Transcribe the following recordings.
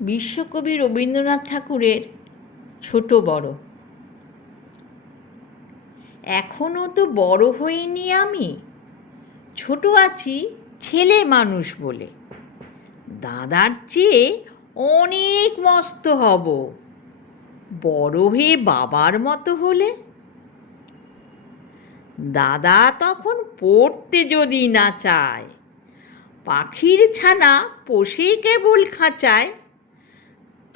বিশ্বকবি রবীন্দ্রনাথ ঠাকুরের ছোট বড়। এখনও তো বড় হইনি আমি। ছোট আছি ছেলে মানুষ বলে। দাদার চেয়ে অনেক মস্ত হব। বড় হয়ে বাবার মতো হলে? দাদা তখন পড়তে যদি না চায়, পাখির ছানা পোষে কেবল খাঁচায়।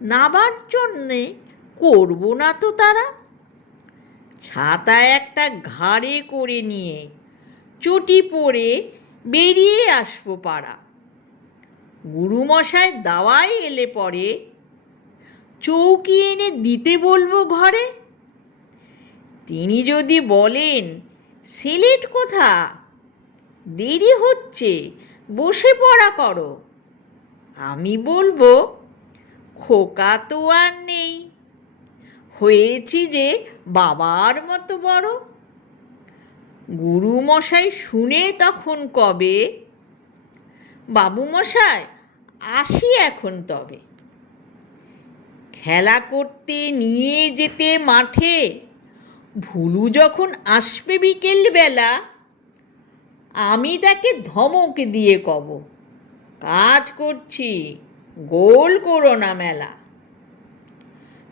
নাবার জন্যে করব না তো তারা। ছাতা একটা ঘাড়ে করে নিয়ে চটি পরে বেরিয়ে আসব পাড়া। গুরুমশায় দাওয়ায় এলে পরে, চৌকি এনে দিতে বলব ঘরে। তিনি যদি বলেন, সিলেট কোথা দেরি হচ্ছে, বসে পড়া করো। আমি বলব খোকা তো আর নেই। হয়েছি যে বাবার মতো বড়। গুরুমশাই শুনে তখন কবে? বাবুমশাই, আসি এখন তবে। খেলা করতে নিয়ে যেতে মাঠে, ভুলু যখন আসবে বিকেল বেলা আমি তাকে ধমক দিয়ে কব, কাজ করছি। গোল করো না মেলা।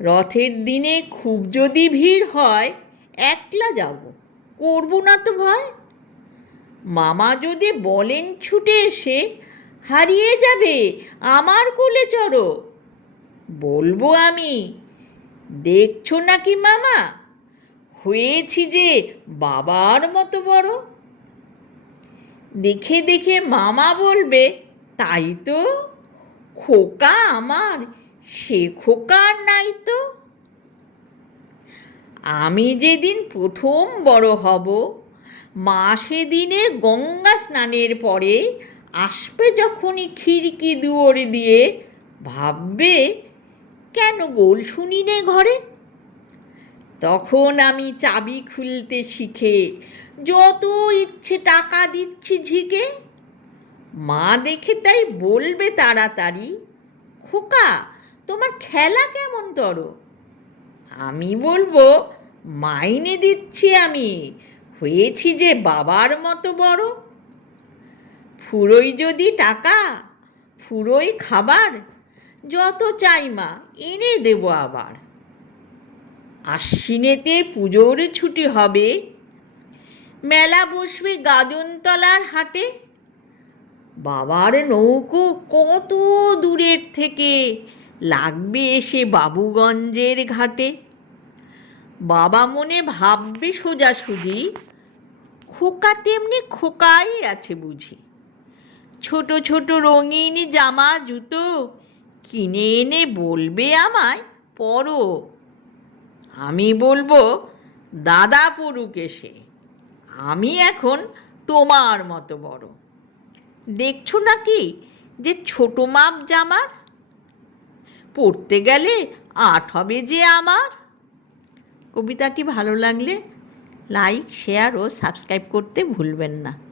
রথের দিনে খুব যদি ভিড় হয়, একলা যাব। করব না তো ভয়। মামা যদি বলেন ছুটে এসে, হারিয়ে যাবে, আমার কোলে চড়ো। বলব আমি, দেখছ নাকি মামা? হয়েছি যে বাবার মতো বড়। দেখে দেখে মামা বলবে, তাই তো। খোকা আমার, সে খোকা আর নাই তো। আমি যেদিন প্রথম বড় হব, মা সেদিনের গঙ্গা স্নানের পরে আসবে যখনই খিড়কি দুয়ারে দিয়ে, ভাববে, কেন গোল শুনি নে ঘরে? তখন আমি চাবি খুলতে শিখে, যত ইচ্ছে টাকা দিচ্ছি ঝিকে মা দেখে তাই বলবে তাড়াতাড়ি, খোকা, তোমার খেলা কেমন তর? আমি বলব, মাইনে দিচ্ছি আমি, হয়েছি যে বাবার মতো বড়। ফুরোই যদি টাকা, ফুরোই খাবার, যত চাই মা, এনে দেবো আবার। আশ্বিনেতে পুজোর ছুটি হবে, মেলা বসবে গাজনতলার হাটে। বাবার নৌকো কত দূরের থেকে? লাগবে এসে বাবুগঞ্জের ঘাটে। বাবা মনে ভাববে সোজাসুজি, খোকা তেমনি খোকাই আছে বুঝি। ছোট ছোট রঙিন জামা, জুতো কিনে এনে বলবে আমায়, পরো। আমি বলব, দাদা পড়ুক এসে, আমি এখন তোমার মতো বড়। দেখছ নাকি যে ছোট মাপ জামার? পড়তে গেলে আট হবে যে আমার। কবিতাটি ভালো লাগলে লাইক শেয়ার ও সাবস্ক্রাইব করতে ভুলবেন না।